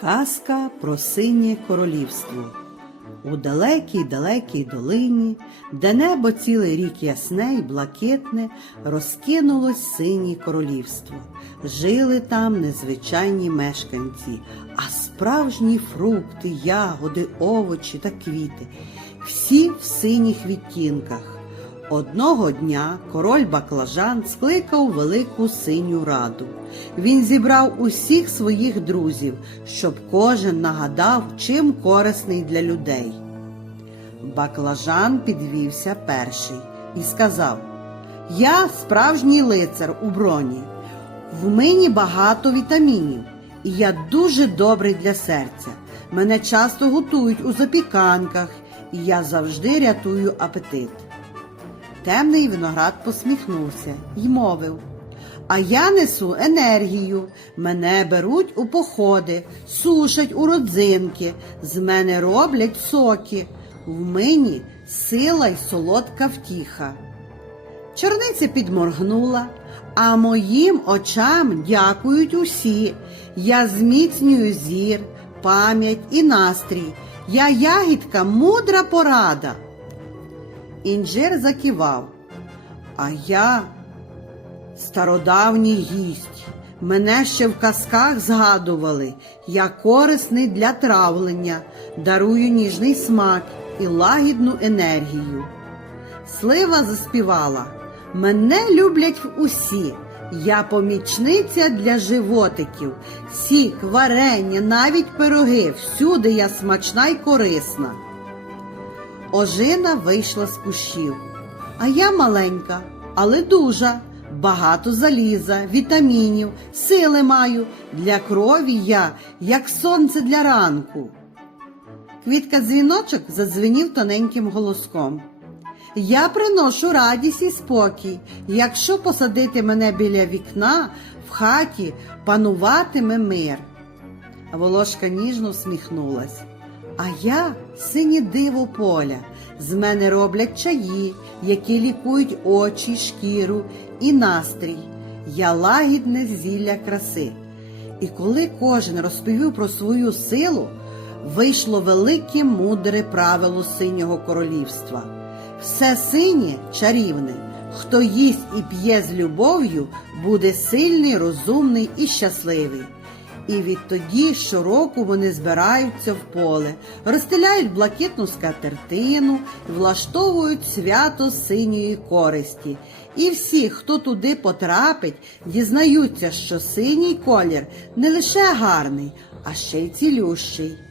Казка про синє королівство. У далекій далекій долині, де небо цілий рік ясне й блакитне, розкинулось синє королівство. Жили там незвичайні мешканці, а справжні фрукти, ягоди, овочі та квіти, всі в синіх відтінках. Одного дня король Баклажан скликав велику синю раду. Він зібрав усіх своїх друзів, щоб кожен нагадав, чим корисний для людей. Баклажан підвівся перший і сказав: Я справжній лицар у броні. В мені багато вітамінів, і я дуже добрий для серця. Мене часто готують у запіканках, і я завжди рятую апетит. Темний виноград посміхнувся й мовив. А я несу енергію, мене беруть у походи, сушать у родзинки, з мене роблять соки, в мені сила й солодка втіха. Чорниця підморгнула, а моїм очам дякують усі. Я зміцнюю зір, пам'ять і настрій. Я ягідка мудра порада. Інжир закивав. А я стародавній гість. Мене ще в казках згадували. Я корисний для травлення, дарую ніжний смак і лагідну енергію. Слива заспівала. Мене люблять усі. Я помічниця для животиків, сік, варення, навіть пироги. Всюди я смачна й корисна. Ожина вийшла з кущів. А я маленька, але дужа, багато заліза, вітамінів, сили маю. Для крові я, як сонце для ранку. Квітка дзвіночок задзвенів тоненьким голоском. Я приношу радість і спокій. Якщо посадити мене біля вікна, в хаті пануватиме мир. Волошка ніжно всміхнулась. А я синє диво поля. З мене роблять чаї, які лікують очі, шкіру і настрій. Я лагідне зілля краси. І коли кожен розповів про свою силу, вийшло велике мудре правило синього королівства. Все синє чарівне. Хто їсть і п'є з любов'ю, буде сильний, розумний і щасливий. І відтоді щороку вони збираються в поле, розстеляють блакитну скатертину, влаштовують свято синьої користі. І всі, хто туди потрапить, дізнаються, що синій колір не лише гарний, а ще й цілющий.